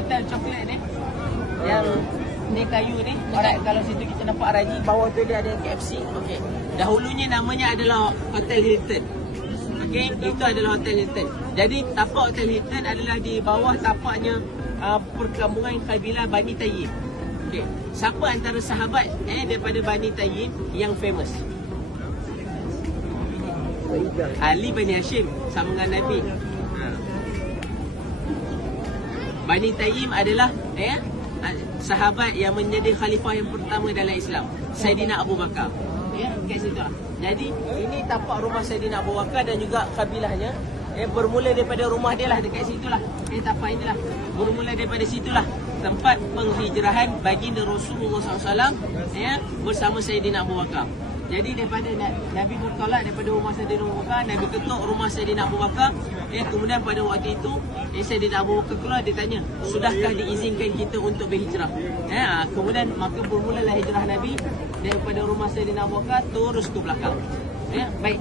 hotel coklat ni. Yang ni kayu ni. Alright, kalau situ kita nampak Raji, bawah tu dia ada KFC. Okey. Dahulunya namanya adalah Hotel Hilton. Okey, itu adalah Hotel Hilton. Jadi tapak Hotel Hilton adalah di bawah tapaknya perkampungan kabilah Bani Tayyib. Okey. Siapa antara sahabat daripada Bani Tayyib yang famous? Ali bin Hashim sama dengan Nabi. Bani Tayyib adalah sahabat yang menjadi khalifah yang pertama dalam Islam, Saidina Abu Bakar. Kat situ lah. Jadi ini tapak rumah Saidina Abu Bakar dan juga kabilahnya. Bermula daripada rumah dia lah, dekat situlah. Tapak inilah. Bermula daripada situlah tempat penghijrahan baginda Rasulullah SAW bersama Saidina Abu Bakar. Jadi daripada Nabi bertolak daripada rumah Saidina Abu Bakar, Nabi ketuk rumah Saidina Abu Bakar. Kemudian pada waktu itu Saidina Abu Bakar keluar, dia tanya, sudahkah diizinkan kita untuk berhijrah? Kemudian maka bermulalah hijrah Nabi daripada rumah Saidina Abu Bakar terus ke belakang. Baik.